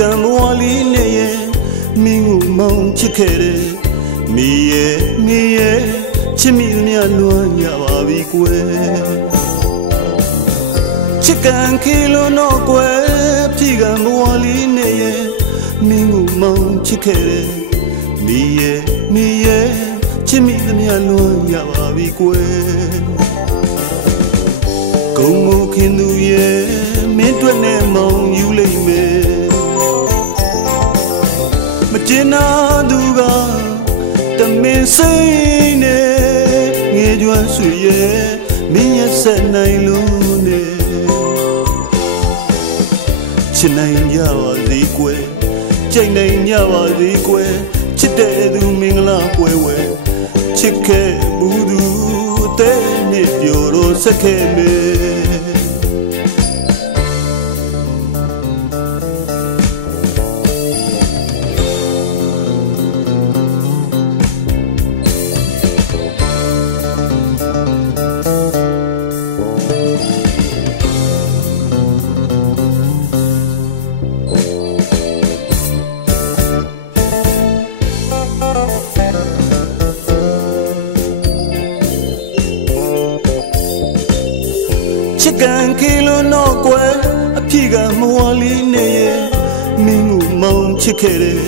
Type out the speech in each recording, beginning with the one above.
ကံဘဝလေးနဲ့ရဲ့မင်းကိုမောင်းချစ်ခဲ့တယ်မိရဲ့မိရဲ့ချစ်မိသမျှလွမ်းရပါပြီကွယ်ချစ်ကန်ခေလို့တော့ကွယ်ပြီကံဘဝလေးနဲ့ရဲ့မင်းကိုမောင်းချစ်ခဲ့တယ်မိရဲ့မိရဲ့ချစ်မိသမျှလွမ်းရပါပြီကွယ်ကုံကိုခင်သူရဲ့ မင်းတွေ့နဲ့မောင်ယူလိုက်မယ်မကျင်နာသူကတမင်စိတ်နဲ့ငေကြွမ်းဆွေရဲ့မင်းရဲ့ဆက်နိုင်လို့နဲ့ချစ်နိုင်ကြပါစေကွယ်ကြိတ်နိုင်ကြပါစေကွယ်ချစ်တဲ့သူမင်္ဂလာပွဲဝဲချစ်ခဲ့ဘူးသူတဲ့နဲ့ပြောတော့ဆက်ခဲ့မယ် ချစ်ကန်ခေလို့တော့ကွယ်အဖြစ်ကမဝလေးနဲ့ရဲ့မင်းကိုမောင်ချစ်ခဲ့တယ်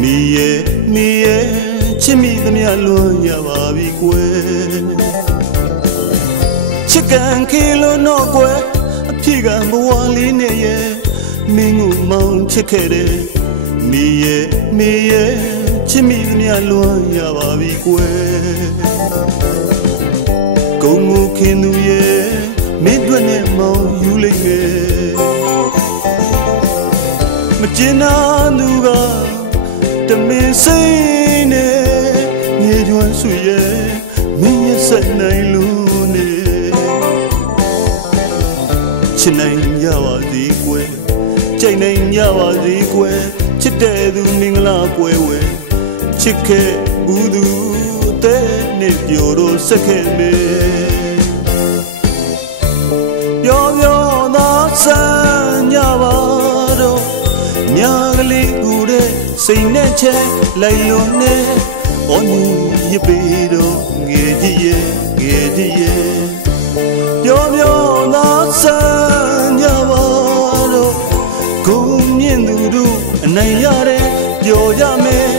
မိရဲ့မိရဲ့ချစ်မိသမျှလွန်ရပါပြီကွယ်ချစ်ကန်ခေလို့တော့ကွယ်အဖြစ်ကမဝလေးနဲ့ရဲ့မင်းကိုမောင်ချစ်ခဲ့တယ်မိရဲ့မိရဲ့ချစ်မိသမျှလွန်ရပါပြီကွယ်ကုံမူခင်သူရဲ့ မကျင်နာသူကတမင်စိတ်နဲ့မြေကျွမ်းဆွေရဲ့မင်းရဲ့ဆက်နိုင်လို့နေချစ်နိုင်ရပါစေကွယ်ကြိုက်နိုင်ရပါစေကွယ်ချစ်တဲ့သူမင်္ဂလာပွဲဝဲချစ်ခဲ့ဘူးသူတဲ့နဲ့ပြောတော့ဆက်ခဲ့မယ်ပြောပြောသာဆန်း စိတ်နဲ့ချဲလိုက်လွန်နေဩညီရပေတော့ငယ်ကြီးရဲ့ငယ်ကြီးရဲ့ပြောပြောသာဆန်းကြပါတော့ကိုမြင့်သူတို့အနိုင်ရတဲ့ပြောကြမယ်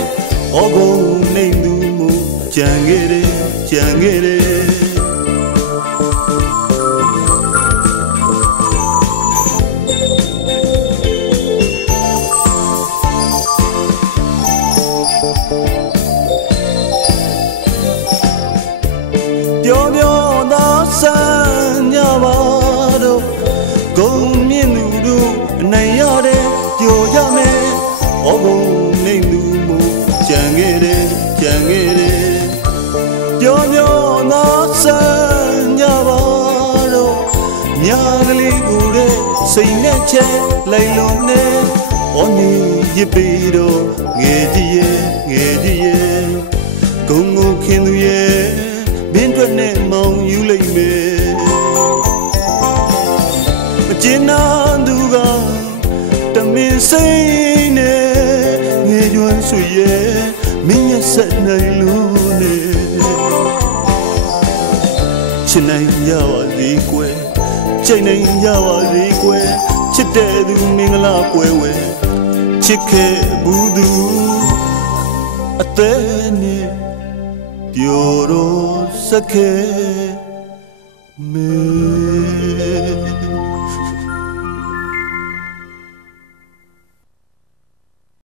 ဩကုန်နေသူမှုကြံခဲ့တယ်ကြံခဲ့တယ် ကလေးကိုတဲ့စိတ်နဲ့ချက်လိုက်လွန်နေဩညီရပေတော့ငယ်ကြီးရဲ့ငယ်ကြီးရဲ့ဂုံကိုခင်သူရဲ့မင်းတို့နဲ့မောင်ယူလိုက်မယ်မကျင်နာသူကတမင်စိတ်နဲ့ငေကျွမ်းဆွေရဲ့မင်းရဲ့ဆက်နိုင်လို့နေချစ်နိုင်ရပါစေကွယ် ချိန်နိုင်ရပါစေကွယ်ချစ်တဲ့သူမင်္ဂလာကွယ်ဝဲချစ်ခဲ့ဘူးသူအသက်နဲ့ပြောတော့စခဲမေ